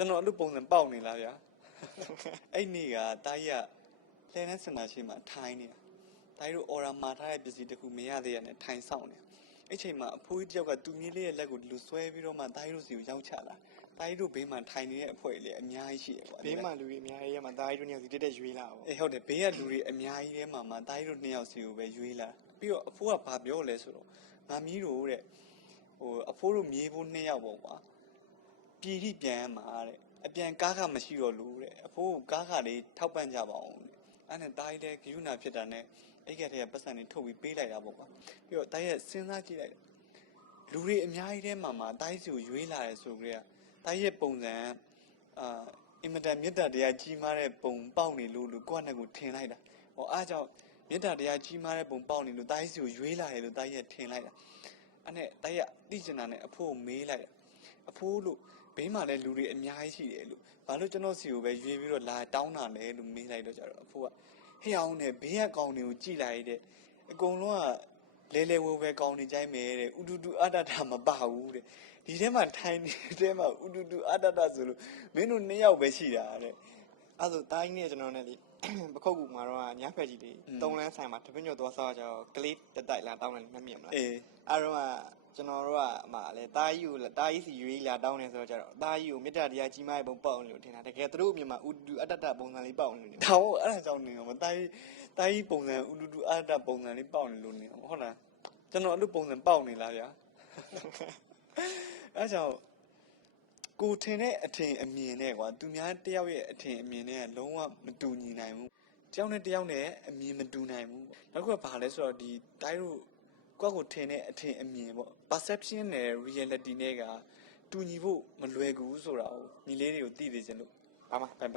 ကျွန်တော်အဲ့လိုပုံစံပေါက်နေလားဗျာအဲ့နေ့ကတားကြီးကလှည့်နှန်းစင်တာရှိမှထိုင်းနေတာတားကြီးတို့အော်ရာမှာထားတဲ့ပစ္စည်းတစ်ခုမရသေးရနဲ့ထိုင်ဆောင်နေအဲ့ချိန်မှာအဖိုးကြီးတယောက်ကသူမြေးလေးရဲ့လက်ကိုဒီလိုဆွဲပြီးတော့မှတားကြီးတို့စီကိုရောက်ချလာတားကြီးတို့ဘေးမှာထိုင်နေတဲ့အဖွဲလေးအများကြီးရှိတယ်ကွာဘေးမှာလူတွေအများကြီးရဲ့မှာတားကြီးတို့နှစ်ယောက်စီတက်ရွေးလာပေါ့အေးဟုတ်တယ်ဘေးကလူတွေအများကြီးထဲမှာတားကြီးတို့နှစ်ယောက်စီကိုပဲရွေးလာပြီးတော့အဖိုးကဘာပြောလဲဆိုတော့ငါမီးတို့တဲ့အဖိုးတို့မြေးဖို့နှစ်ယောက်ပေါ့ကွာပြည်ထိပြန်ရမှာတဲ့အပြန်ကားကမရှိတော့လို့တဲ့အဖိုးကကားကလေးထောက်ပံ့ကြပါအောင်အဲ့နဲ့တားကြီးတဲ့ဂယုဏဖြစ်တာနဲ့အိတ်ကလေးကပတ်စံနေထုတ်ပြီးပေးလိုက်တာပေါ့ကွာပြီးတော့တားရဲ့စဉ်းစားကြည့်လိုက်လူတွေအများကြီးထဲမှာတားကြီးစီကိုရွေးလာတယ်ဆိုကြတဲ့တားရဲ့ပုံစံအင်မတန်မေတ္တာတရားကြီးမားတဲ့ပုံပေါက်နေလို့ကိုယ့်နဲ့ကိုထင်လိုက်တာဟောအားကြောင့်မေတ္တာတရားကြီးမားတဲ့ပုံပေါက်နေလို့တားကြီးစီကိုရွေးလာတယ်လို့တားရဲ့ထင်လိုက်တာအဲ့နဲ့တားရဲ့သိချင်တာနဲ့အဖိုးကိုမေးလိုက်တာအဖိုးလို့ဘေးမှာလည်းလူတွေအများကြီးရှိတယ်လို့ဘာလို့ကျွန်တော်စီကိုပဲရွေးပြီးတော့လာတောင်းတာလဲလို့မေးလိုက်တော့ကြတော့အဖိုးကဟဲ့အောင်နဲ့ဘေးကကောင်တွေကိုကြည်လိုက်တဲ့အကုန်လုံးကလဲလဲဝဲဝဲကောင်းနေကြိုင်းမယ်တဲ့ဥတူတူအတ္တတမပါဘူးတဲ့ဒီထဲမှာထိုင်နေတဲ့မှာဥတူတူအတ္တတဆိုလို့မင်းတို့နှစ်ယောက်ပဲရှိတာတဲ့အဲ့ဆိုတားကြီးနဲ့ကျွန်တော်နဲ့လေပခုတ်ကူမှာတော့ညဖက်ကြီးလေး3လမ်းဆိုင်မှာတပည့်ညို့သွားစားကြတော့ကလေးတက်တိုက်လာတောင်းတယ်မမြင်မလားအေးအဲ့တော့ကျွန်တော်တို့ကလေတားကြီးစီရွေးလာတောင်းနေဆိုတော့ကြတော့တားကြီးကိုမေတ္တာတရားကြီးမားတဲ့ပုံပေါက်နေလို့ထင်တာတကယ်သူတို့အမြင်မှာဥတူအတ္တတပုံစံလေးပေါက်နေလို့တော့အဲ့ဒါကြောင့်နေတော့တားကြီးပုံစံဥတူတူအတ္တပုံစံလေးပေါက်နေလို့နေဟုတ်လားကျွန်တော်အဲ့လိုပုံစံပေါက်နေလားဗျာအဲ့ကြောင့်ကိုထင်တဲ့အထင်အမြင်နဲ့ကွာသူများတယောက်ရဲ့အထင်အမြင်နဲ့လုံးဝမတူညီနိုင်ဘူးတယောက်နဲ့တယောက်နဲ့အမြင်မတူနိုင်ဘူးနောက်တစ်ခုကဘာလဲဆိုတော့ဒီတိုင်းတို့ကိုထင်တဲ့အထင်အမြင်ပေါ့ perception နဲ့ reality နဲ့ကတူညီဖို့မလွယ်ကူဘူးဆိုတာကိုညီလေးတွေကိုသိသိချင်လို့ပါမဘိုင်